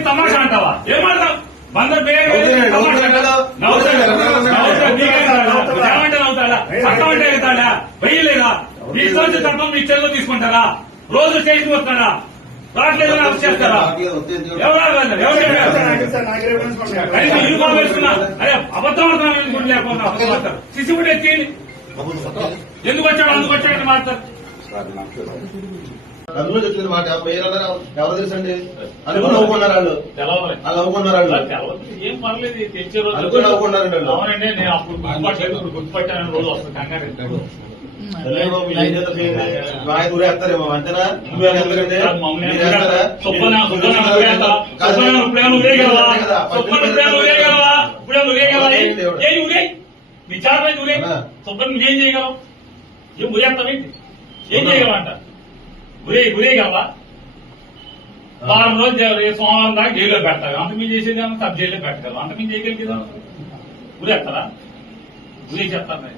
తమాషా అంటావా? ఏమంటావు? వంద పేరు అంటే వెళ్తాడా? వెయ్యలేదా? మీ చట్టం మీ చెల్లో తీసుకుంటారా? రోజు స్టేషన్ వస్తాడా? అరెస్ట్ చేస్తారా? ఎవరు అబద్ధం ఆడతారు సిసి కూడా ఎత్తి ఎందుకు వచ్చాడు అందుకు వచ్చాడని మాట్లాడతారు అందులో చెప్పింది మాట ఎవరు తెలుసండి అనుకుని నవ్వుకున్నారు వాళ్ళు నవ్వుకున్నారు వాళ్ళు. ఏం పర్లేదు తెచ్చే రోజు అనుకుని నవ్వుకున్నారండి వాళ్ళు. అవునండి నేను అప్పుడు గుర్తుపట్టలేదు ఇప్పుడు గుర్తుపట్టాను రోజు వస్తుంది కంగారు ఆయన ఊరేస్తారేమో అంతేనా ఎందుకంటే. కాదు, కదా, ఊరే ఆ. సుబ్బన్న నువ్వేం చేయగలవు? ఏం ఊరేస్తావేంటి ఏం చేయగలవంట ఊరే ఊరేగలవా వారం రోజు సోమవారం దాకా జైల్లో పెడతావు అంత మీ చేసేది ఏమో సబ్ జైల్లో పెట్టగలవు అంత మీ చేయగలిగేదా ఊరేస్తారా ఊరే చెప్తాను.